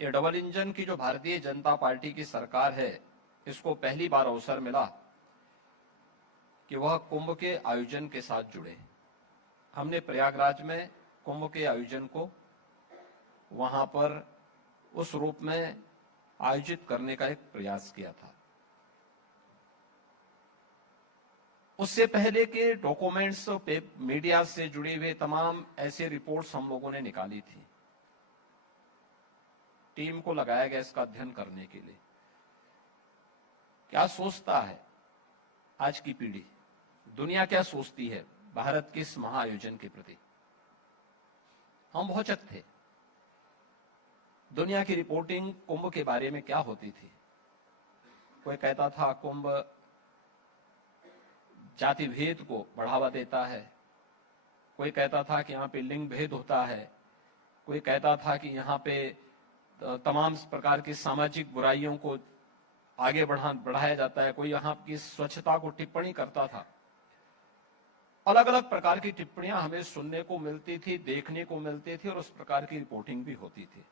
ये double engine की जो भारतीय जनता पार्टी की सरकार है, इसको पहली बार अवसर मिला कि वह कुंभ के आयोजन के साथ जुड़े। हमने प्रयागराज में कुंभ के आयोजन को वहां पर उस रूप में आयोजित करने का एक प्रयास किया था। उससे पहले के डॉक्यूमेंट्स, मीडिया से जुड़े हुए तमाम ऐसे रिपोर्ट्स हम लोगों ने निकाली थी। टीम को लगाया गया इसका अध्ययन करने के लिए। क्या सोचता है आज की पीढ़ी, दुनिया क्या सोचती है भारत के इस महाआयोजन के प्रति। हम बहुत चक थे। दुनिया की रिपोर्टिंग कुंभ के बारे में क्या होती थी। कोई कहता था कुंभ जाति भेद को बढ़ावा देता है, कोई कहता था कि यहाँ पे लिंग भेद होता है, कोई कहता था कि यहाँ पे तमाम प्रकार की सामाजिक बुराइयों को आगे बढ़ाया जाता है, कोई यहाँ की स्वच्छता को टिप्पणी करता था। अलग अलग प्रकार की टिप्पणियां हमें सुनने को मिलती थी, देखने को मिलती थी और उस प्रकार की रिपोर्टिंग भी होती थी।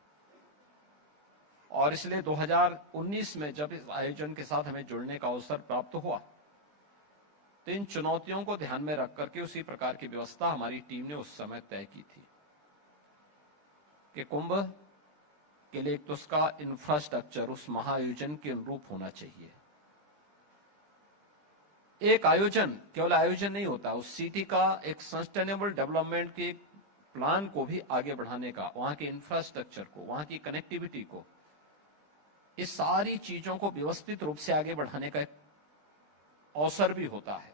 और इसलिए 2019 में जब इस आयोजन के साथ हमें जुड़ने का अवसर प्राप्त हुआ, तो इन चुनौतियों को ध्यान में रख करके उसी प्रकार की व्यवस्था हमारी टीम ने उस समय तय की थी कि कुंभ के लिए एक तो उसका इंफ्रास्ट्रक्चर उस महाआयोजन के अनुरूप होना चाहिए। एक आयोजन केवल आयोजन नहीं होता, उस सिटी का एक सस्टेनेबल डेवलपमेंट के प्लान को भी आगे बढ़ाने का, वहां के इंफ्रास्ट्रक्चर को, वहां की कनेक्टिविटी को, इस सारी चीजों को व्यवस्थित रूप से आगे बढ़ाने का एक अवसर भी होता है।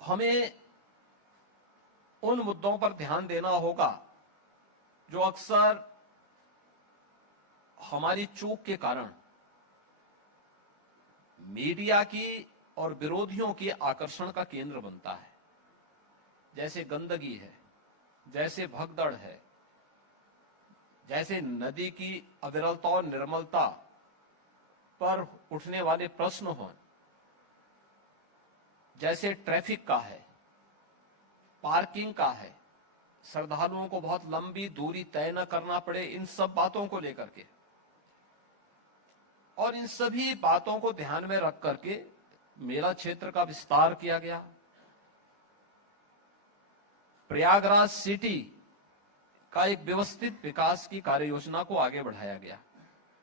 हमें उन मुद्दों पर ध्यान देना होगा जो अक्सर हमारी चूक के कारण मीडिया की और विरोधियों के आकर्षण का केंद्र बनता है। जैसे गंदगी है, जैसे भगदड़ है, जैसे नदी की अविरलता और निर्मलता पर उठने वाले प्रश्न हों, जैसे ट्रैफिक का है, पार्किंग का है, श्रद्धालुओं को बहुत लंबी दूरी तय न करना पड़े, इन सब बातों को लेकर के और इन सभी बातों को ध्यान में रख करके मेला क्षेत्र का विस्तार किया गया। प्रयागराज सिटी का एक व्यवस्थित विकास की कार्य योजना को आगे बढ़ाया गया।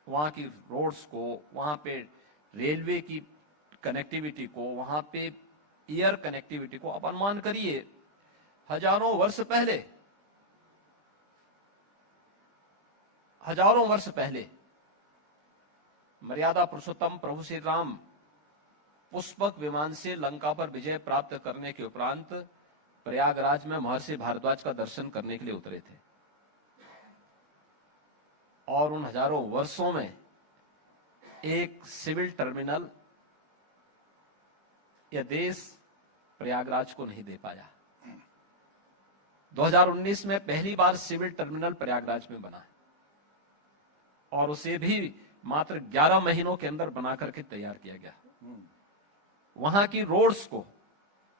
वहां की रोड्स को, वहां पे रेलवे की कनेक्टिविटी को, वहां पे एयर कनेक्टिविटी को। अब अनुमान करिए, हजारों वर्ष पहले मर्यादा पुरुषोत्तम प्रभु श्री राम पुष्पक विमान से लंका पर विजय प्राप्त करने के उपरांत प्रयागराज में महर्षि भारद्वाज का दर्शन करने के लिए उतरे थे। और उन हजारों वर्षों में एक सिविल टर्मिनल यह देश प्रयागराज को नहीं दे पाया। 2019 में पहली बार सिविल टर्मिनल प्रयागराज में बना और उसे भी मात्र 11 महीनों के अंदर बना करके तैयार किया गया। वहां की रोड्स को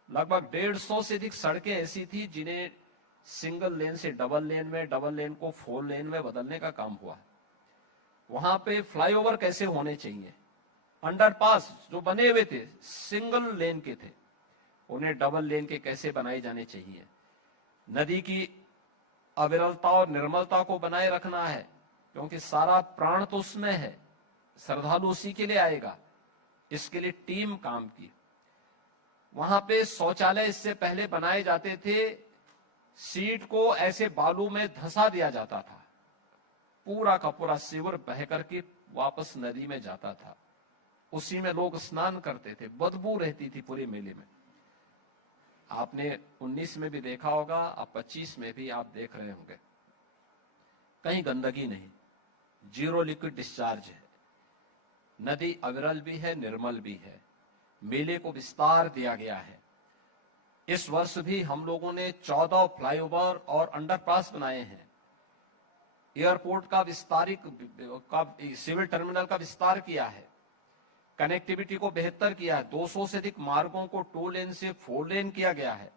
लगभग 150 से अधिक सड़कें ऐसी थी जिन्हें सिंगल लेन से डबल लेन में, डबल लेन को 4 लेन में बदलने का काम हुआ। वहां पे फ्लाईओवर कैसे होने चाहिए, अंडरपास जो बने हुए थे सिंगल लेन के थे, उन्हें डबल लेन के कैसे बनाए जाने चाहिए। नदी की अविरलता और निर्मलता को बनाए रखना है, क्योंकि सारा प्राण तो उसमें है, श्रद्धालु उसी के लिए आएगा। इसके लिए टीम काम की। वहां पे शौचालय इससे पहले बनाए जाते थे, सीट को ऐसे बालू में धंसा दिया जाता था, पूरा का पूरा सीवर बह करके वापस नदी में जाता था, उसी में लोग स्नान करते थे, बदबू रहती थी पूरे मेले में। आपने 19 में भी देखा होगा, आप 25 में भी आप देख रहे होंगे, कहीं गंदगी नहीं, जीरो लिक्विड डिस्चार्ज है, नदी अविरल भी है, निर्मल भी है, मेले को विस्तार दिया गया है। इस वर्ष भी हम लोगों ने 14 फ्लाईओवर और अंडरपास बनाए हैं, एयरपोर्ट का सिविल टर्मिनल का विस्तार किया है, कनेक्टिविटी को बेहतर किया है, 200 से अधिक मार्गों को 2 लेन से 4 लेन किया गया है,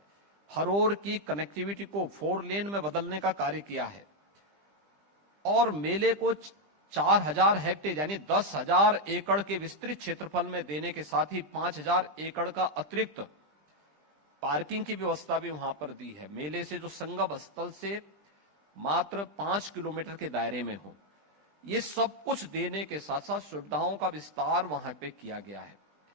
हर ओर की कनेक्टिविटी को 4 लेन में बदलने का कार्य किया है। और मेले को 4000 हेक्टेयर यानी 10,000 एकड़ के विस्तृत क्षेत्रफल में देने के साथ ही 5000 एकड़ का अतिरिक्त पार्किंग की व्यवस्था भी वहां पर दी है। मेले से जो संगम स्थल से मात्र 5 किलोमीटर के दायरे में हो, ये सब कुछ देने के साथ साथ सुविधाओं का विस्तार वहां पे किया गया है।